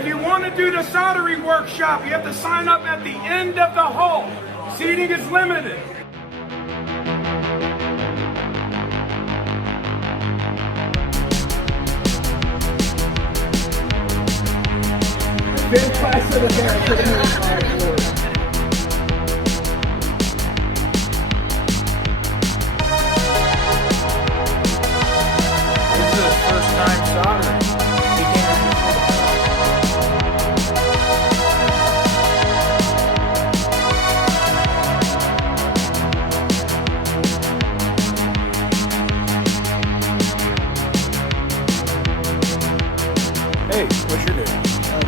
If you want to do the soldering workshop, you have to sign up at the end of the hall. Seating is limited. Big class of the hair for the new This is his first time soldering. Hey, what's your name?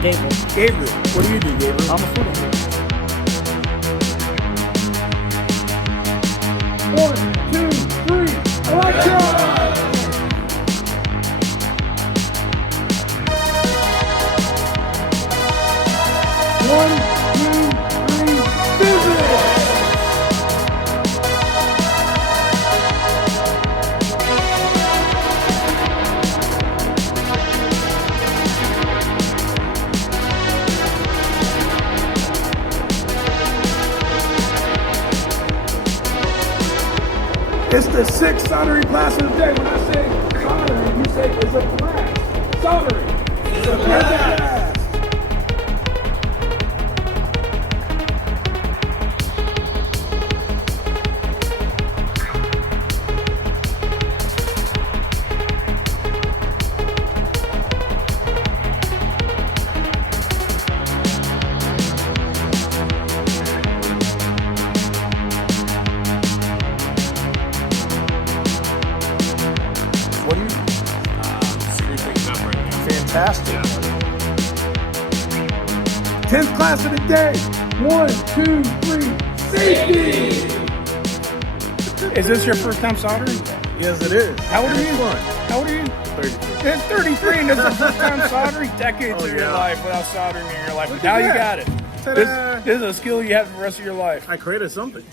Gabriel. Gabriel. What do you do, Gabriel? I'm a student here. 1, 2, 3, electron! One, two, three, physics! It's the sixth soldering class of the day. When I say soldering, you say it's a class. Soldering is a class. What do you screw things up right now? Fantastic. 10th class of the day. 1, 2, 3, safety! Is this your first time soldering? Yes, it is. How old are you? Fun. How old are you? 33. It's 33 and this is the first time soldering. Decades Oh, of your yeah. life without soldering in your life. Look But now at you that. got it. Ta-da. This is a skill you have for the rest of your life. I created something.